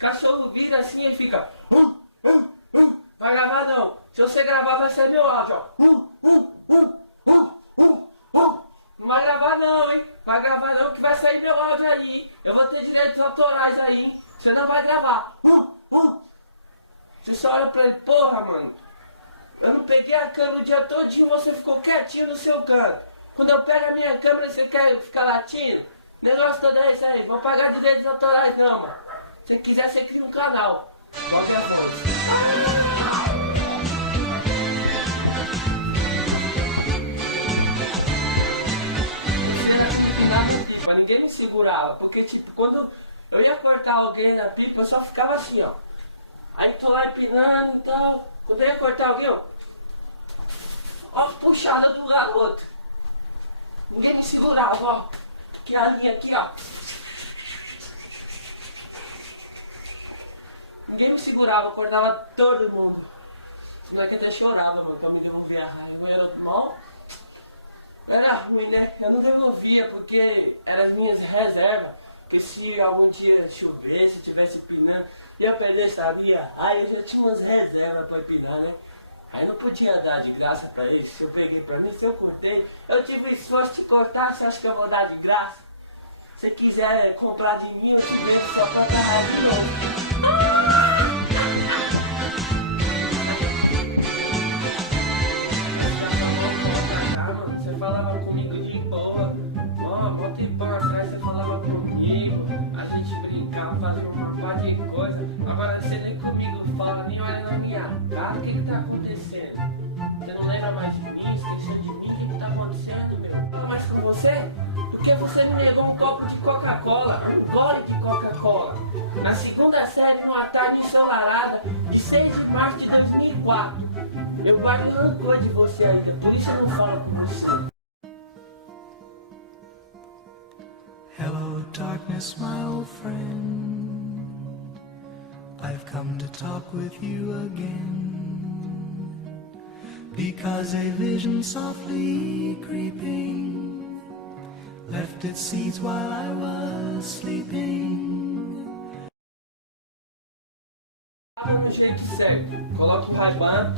cachorro vira assim e fica... Vai gravar não. Se você gravar vai sair meu áudio, ó. Não vai gravar não, hein? Vai gravar não que vai sair meu áudio aí, hein? Eu vou ter direitos autorais aí, hein? Você não vai gravar. Você só olha pra ele, porra, mano. Eu não peguei a câmera o dia todinho, você ficou quietinho no seu canto. Quando eu pego a minha câmera, você quer ficar latindo? Negócio todo é esse aí, vão pagar direitos autorais não, mano. Se quiser, você cria um canal. Qualquer coisa. Mas ninguém me segurava, porque tipo, quando eu ia cortar alguém na pipa, eu só ficava assim, ó. Aí tô lá empinando e tal. Quando eu ia cortar alguém, ó a puxada do garoto. Ninguém me segurava, ó. Que a linha aqui, ó. Ninguém me segurava, eu cortava todo mundo. Não é que eu até chorava, mano, pra me devolver a raiva. Eu era mal. Era ruim, né? Eu não devolvia porque eram as minhas reservas. Porque se algum dia chover, se tivesse empinando, ia perder essa linha. Aí eu já tinha umas reservas pra empinar, né? Aí não podia dar de graça pra eles. Se eu peguei pra mim, se eu cortei, eu tive o esforço de cortar, você acha que eu vou dar de graça? Se quiser comprar de mim, eu te vendo só pra dar de novo. Você falava comigo de boa, ó, bom tempão atrás você falava comigo, a gente brincava, fazia uma par de coisa, agora você nem comigo fala, nem olha na minha cara, o que tá acontecendo? Você não lembra mais de mim, esqueceu de mim, o que tá acontecendo, meu? Não mais com você? Porque você me negou um copo de Coca-Cola, um gole de Coca-Cola, na segunda série, numa tarde ensolarada, de 6 de março de 2004. Eu guardo rancor de você ainda, por isso eu não falo com você. Hello darkness, my old friend. I've come to talk with you again, because a vision softly creeping left its seeds while I was sleeping. Fala no jeito certo, coloque o Ray-Ban,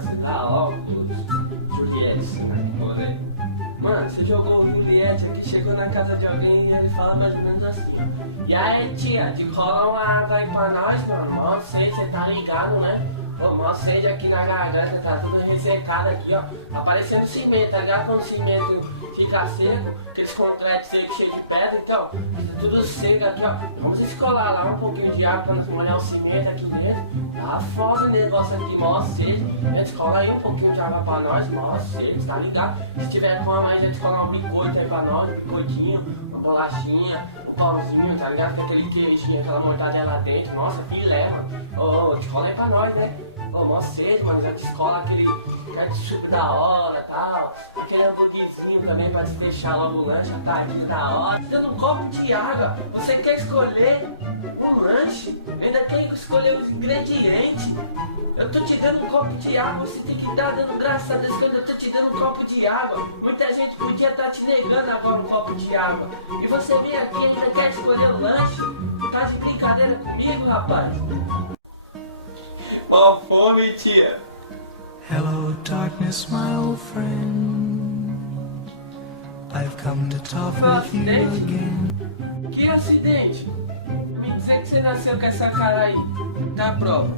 você dá óculos, Juliette, né? Mano, você jogou o Juliette aqui, chegou na casa de alguém e ele fala mais ou menos assim. E aí tia, de cola uma água aí pra nós, mano, mó sede, você tá ligado, né? Pô, mó sede aqui na garganta, tá tudo ressecado aqui, ó. Aparecendo cimento, tá ligado? Quando o cimento fica seco, aqueles concretos secos cheios de pedra, então, tá tudo seco aqui, ó. Vamos escolar lá um pouquinho de água pra nós molhar o cimento aqui dentro. Tá foda o negócio aqui, mó sede. A gente cola aí um pouquinho de água pra nós, mó sede, tá ligado? Se tiver fome, a gente cola um biscoito aí pra nós, um biscoitinho, uma bolachinha, um pãozinho, tá ligado? Com aquele queijinho, aquela mortadela dentro. Nossa, filé, mano. Ô, te cola aí pra nós, né? Ô, mó sede, mano. Já te escola aquele ketchup da hora e tal. Aquele hambúrguerzinho também pra te deixar logo o lanche, a tardinha da hora. Dando um copo de água, você quer escolher um lanche? Ainda quer escolher os ingredientes? Eu tô te dando um copo de água, você tem que estar dando graças a Deus quando eu tô te dando um copo de água. Muita gente podia estar te negando agora um copo de água. E você vem aqui e ainda quer escolher o lanche? Tá de brincadeira comigo, rapaz? Ó, fome, tia. Hello darkness, my old friend. I've come to talk with you again. Que acidente? Me dizer que você nasceu com essa cara aí. Da prova.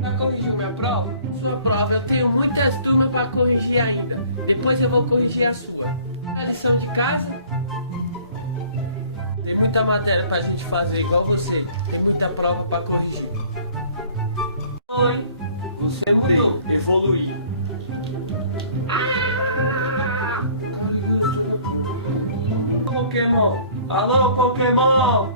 Já corrigiu minha prova? Sua prova, eu tenho muitas turmas pra corrigir ainda. Depois eu vou corrigir a sua. A lição de casa? Tem muita matéria pra gente fazer igual você. Tem muita prova pra corrigir. Oi. Você mudou, evoluiu. Pokémon! Alô, Pokémon!